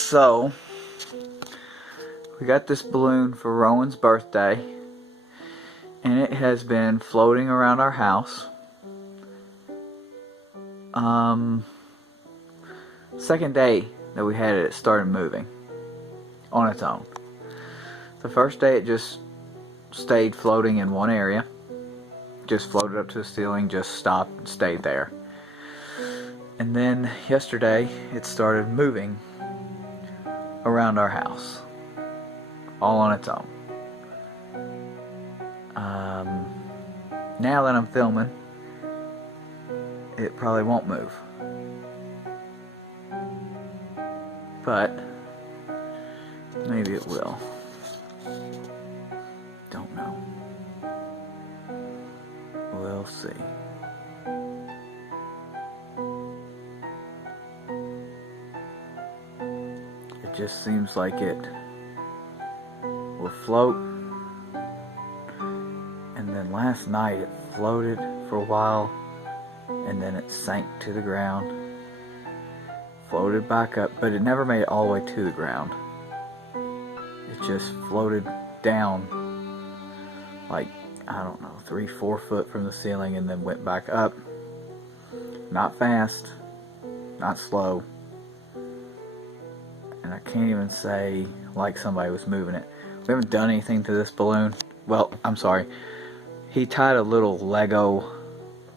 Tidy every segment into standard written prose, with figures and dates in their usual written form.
So, we got this balloon for Rowan's birthday, and it has been floating around our house. Second day that we had it, it started moving on its own. The first day it just stayed floating in one area, just floated up to the ceiling, just stopped and stayed there. And then yesterday it started moving around our house, all on its own. Now that I'm filming, it probably won't move. But maybe it will. Don't know. We'll see. It just seems like it will float. And then last night it floated for a while, and then it sank to the ground. Floated back up, but it never made it all the way to the ground. It just floated down like, I don't know, 3-4 foot from the ceiling, and then went back up. Not fast, not slow, and I can't even say like somebody was moving it. We haven't done anything to this balloon. Well, I'm sorry. He tied a little Lego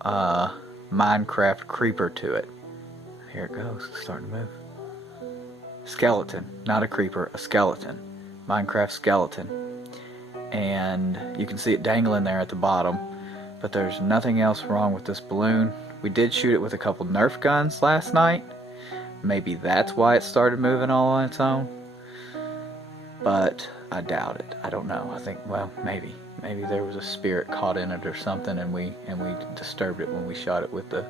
Minecraft creeper to it. Here it goes, it's starting to move. Skeleton, not a creeper, a skeleton. Minecraft skeleton. And you can see it dangling there at the bottom, but there's nothing else wrong with this balloon. We did shoot it with a couple Nerf guns last night. Maybe that's why it started moving all on its own. But I doubt it. I don't know. I think, well, maybe there was a spirit caught in it or something, and we disturbed it when we shot it with the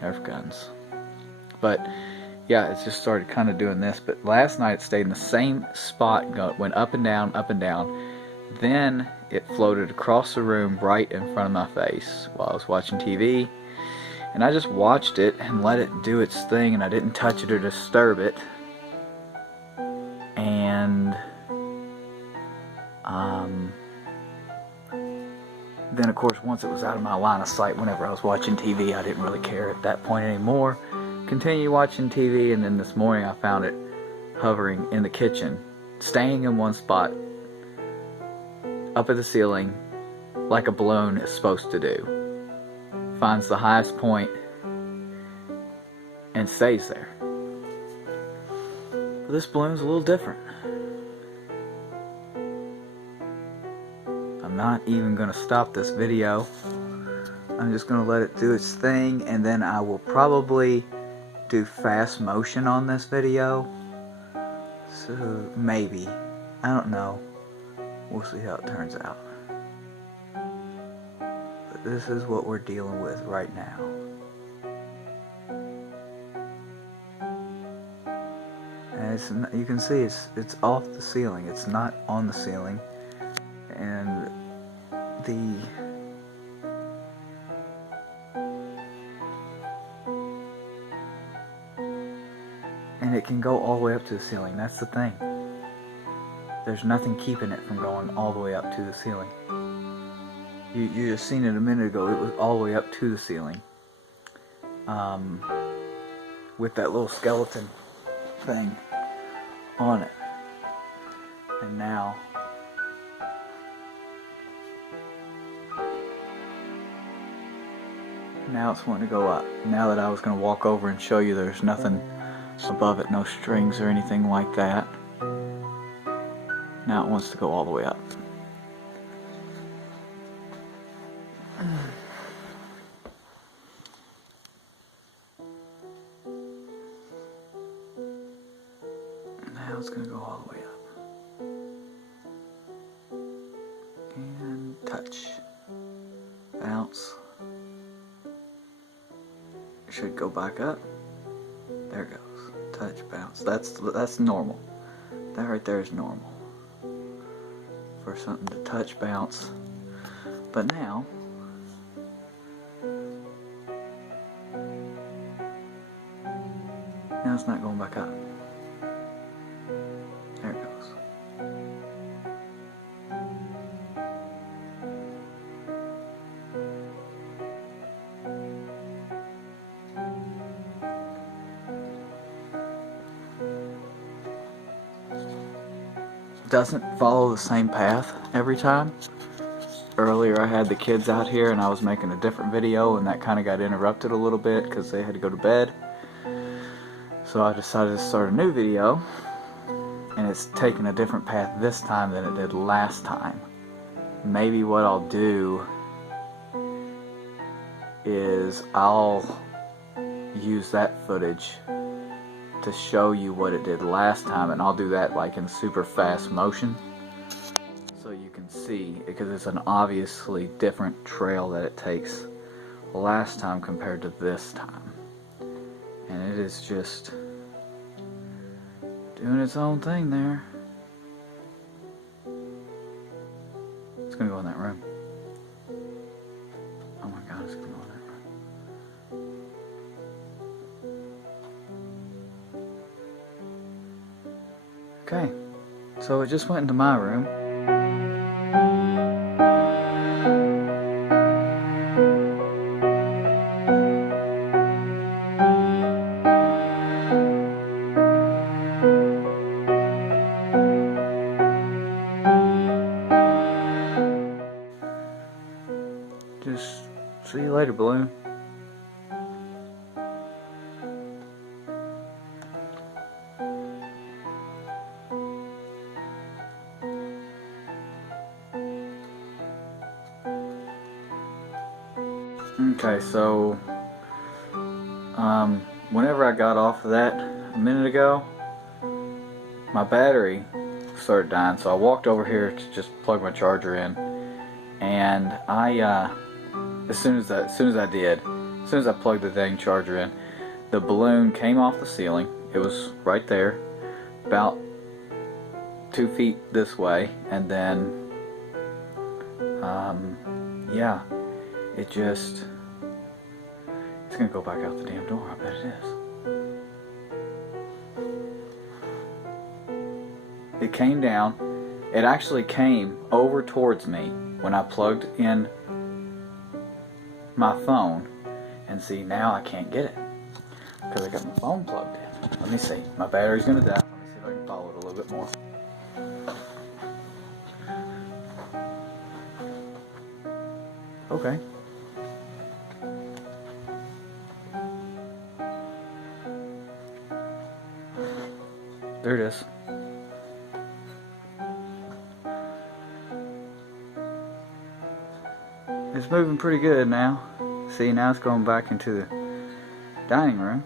Nerf guns. But yeah, it's just started kind of doing this. But last night it stayed in the same spot, went up and down, up and down. Then it floated across the room right in front of my face while I was watching TV. And I just watched it and let it do its thing, and I didn't touch it or disturb it. And then of course once it was out of my line of sight whenever I was watching TV, I didn't really care at that point anymore. Continued watching TV, and then this morning I found it hovering in the kitchen, staying in one spot up at the ceiling like a balloon is supposed to do. Finds the highest point and stays there. But this balloon's a little different. I'm not even going to stop this video. I'm just going to let it do its thing, and then I will probably do fast motion on this video. So maybe, I don't know. We'll see how it turns out. But this is what we're dealing with right now. And you can see it's off the ceiling. It's not on the ceiling. And it can go all the way up to the ceiling. That's the thing. There's nothing keeping it from going all the way up to the ceiling. You just seen it a minute ago. It was all the way up to the ceiling. With that little skeleton thing on it. And now it's wanting to go up. Now that I was going to walk over and show you there's nothing above it, no strings or anything like that. Now it wants to go all the way up. Now it's going to go all the way up. And touch. Bounce. Should go back up. There it goes. Touch, bounce. That's normal. That right there is normal for something to touch, bounce. But now it's not going back up. doesn't follow the same path every time. Earlier I had the kids out here and I was making a different video, and that kind of got interrupted a little bit because they had to go to bed. So I decided to start a new video, and it's taking a different path this time than it did last time. Maybe what I'll do is I'll use that footage to show you what it did last time, and I'll do that like in super fast motion so you can see, because it's an obviously different trail that it takes last time compared to this time, and it is just doing its own thing there. It's gonna go in that room. Oh my god, it's gonna go in that room. Okay, so it just went into my room. Just see you later, Balloon. Okay, so whenever I got off of that a minute ago, my battery started dying, so I walked over here to just plug my charger in, and as soon as I plugged the dang charger in, the balloon came off the ceiling. It was right there, about 2 feet this way, and then yeah, it's gonna go back out the damn door. I bet it is. It came down. It actually came over towards me when I plugged in my phone, and see, now I can't get it because I got my phone plugged in. Let me see. My battery's gonna die. Let me see if I can follow it a little bit more. Okay. There it is. It's moving pretty good now. See, now it's going back into the dining room.